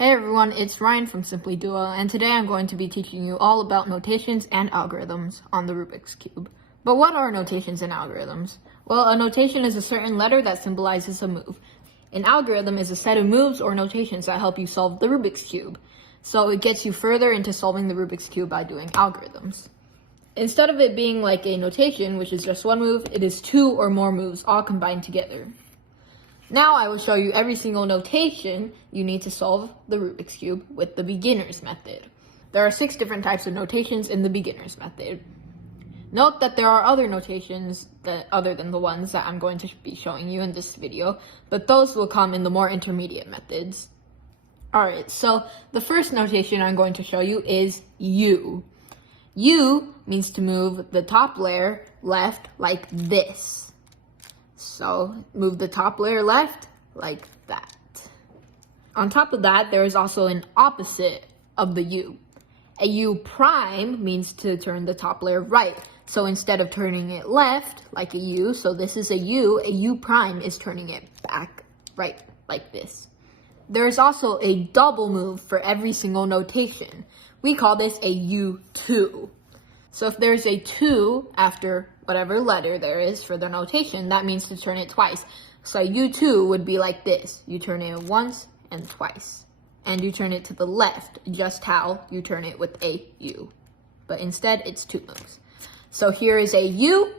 Hey everyone, it's Ryan from Simply Duo, and today I'm going to be teaching you all about notations and algorithms on the Rubik's Cube. But what are notations and algorithms? Well, a notation is a certain letter that symbolizes a move. An algorithm is a set of moves or notations that help you solve the Rubik's Cube. So it gets you further into solving the Rubik's Cube by doing algorithms. Instead of it being like a notation, which is just one move, it is two or more moves all combined together. Now I will show you every single notation you need to solve the Rubik's Cube with the beginner's method. There are 6 different types of notations in the beginner's method. Note that there are other notations other than the ones that I'm going to be showing you in this video, but those will come in the more intermediate methods. Alright, so the first notation I'm going to show you is U. U means to move the top layer left like this. So move the top layer left like that. On top of that, there is also an opposite of the U. A U prime means to turn the top layer right. So instead of turning it left like a U, so this is a U prime is turning it back right like this. There is also a double move for every single notation. We call this a U2. So if there's a 2 after whatever letter there is for the notation, that means to turn it twice. So U2 would be like this. You turn it once and twice. And you turn it to the left, just how you turn it with a U. But instead, it's 2 moves. So here is a U,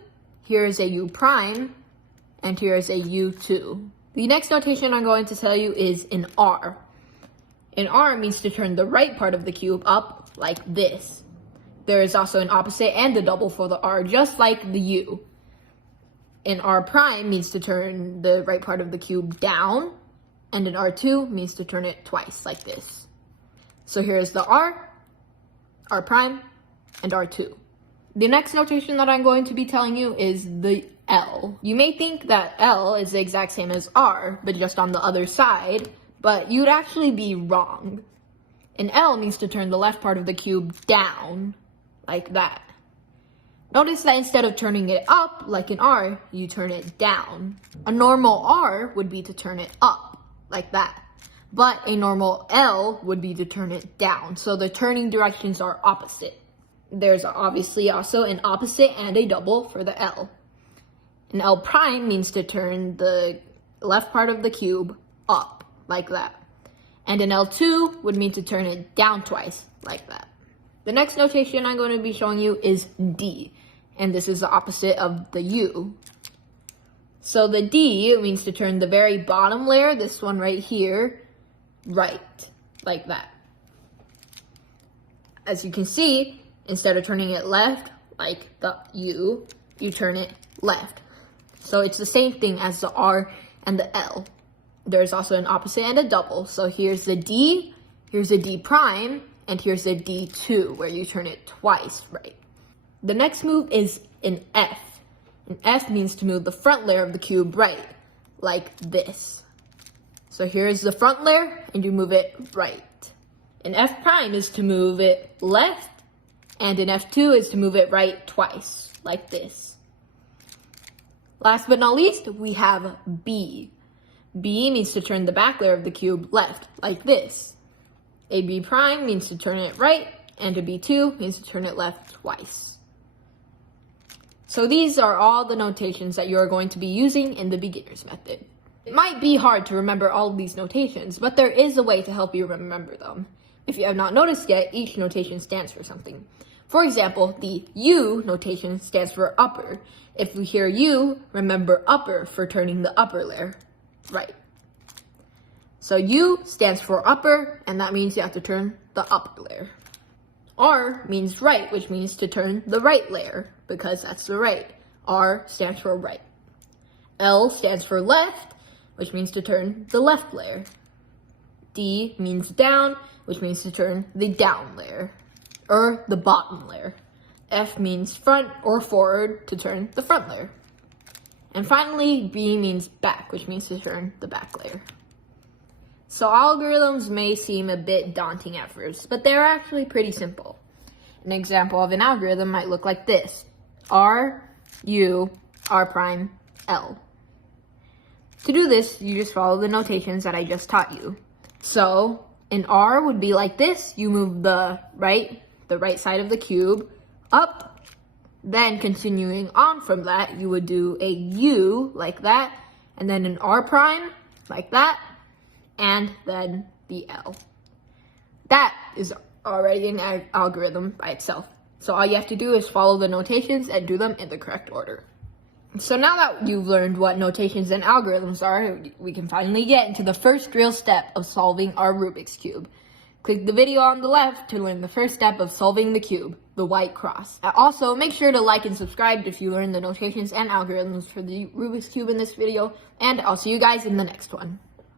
here is a U prime, and here is a U2. The next notation I'm going to tell you is an R. An R means to turn the right part of the cube up like this. There is also an opposite and a double for the R, just like the U. An R prime means to turn the right part of the cube down, and an R2 means to turn it twice, like this. So here's the R prime, and R2. The next notation that I'm going to be telling you is the L. You may think that L is the exact same as R, but just on the other side, but you'd actually be wrong. An L means to turn the left part of the cube down, like that. Notice that instead of turning it up like an R, you turn it down. A normal R would be to turn it up, like that. But a normal L would be to turn it down, so the turning directions are opposite. There's obviously also an opposite and a double for the L. An L prime means to turn the left part of the cube up, like that. And an L2 would mean to turn it down twice, like that. The next notation I'm going to be showing you is D, and this is the opposite of the U. So the D means to turn the very bottom layer, this one right here, right, like that. As you can see, instead of turning it left, like the U, you turn it left. So it's the same thing as the R and the L. There's also an opposite and a double. So here's the D, here's the D prime, and here's the D2, where you turn it twice right. The next move is an F. An F means to move the front layer of the cube right, like this. So here's the front layer, and you move it right. An F prime is to move it left, and an F2 is to move it right twice, like this. Last but not least, we have B. B means to turn the back layer of the cube left, like this. A B prime means to turn it right, and a B2 means to turn it left twice. So these are all the notations that you are going to be using in the beginner's method. It might be hard to remember all of these notations, but there is a way to help you remember them. If you have not noticed yet, each notation stands for something. For example, the U notation stands for upper. If we hear U, remember upper for turning the upper layer right. So U stands for upper, and that means you have to turn the upper layer. R means right, which means to turn the right layer, because that's the right. R stands for right. L stands for left, which means to turn the left layer. D means down, which means to turn the down layer, or the bottom layer. F means front or forward, to turn the front layer. And finally, B means back, which means to turn the back layer. So algorithms may seem a bit daunting at first, but they're actually pretty simple. An example of an algorithm might look like this: R, U, R prime, L. To do this, you just follow the notations that I just taught you. So An R would be like this. You move the right side of the cube up. Then continuing on from that, you would do a U like that, and then an R prime like that, and then the L. That is already an algorithm by itself. So all you have to do is follow the notations and do them in the correct order. So now that you've learned what notations and algorithms are, we can finally get into the first real step of solving our Rubik's Cube. Click the video on the left to learn the first step of solving the cube, the white cross. Also, make sure to like and subscribe if you learned the notations and algorithms for the Rubik's Cube in this video, and I'll see you guys in the next one.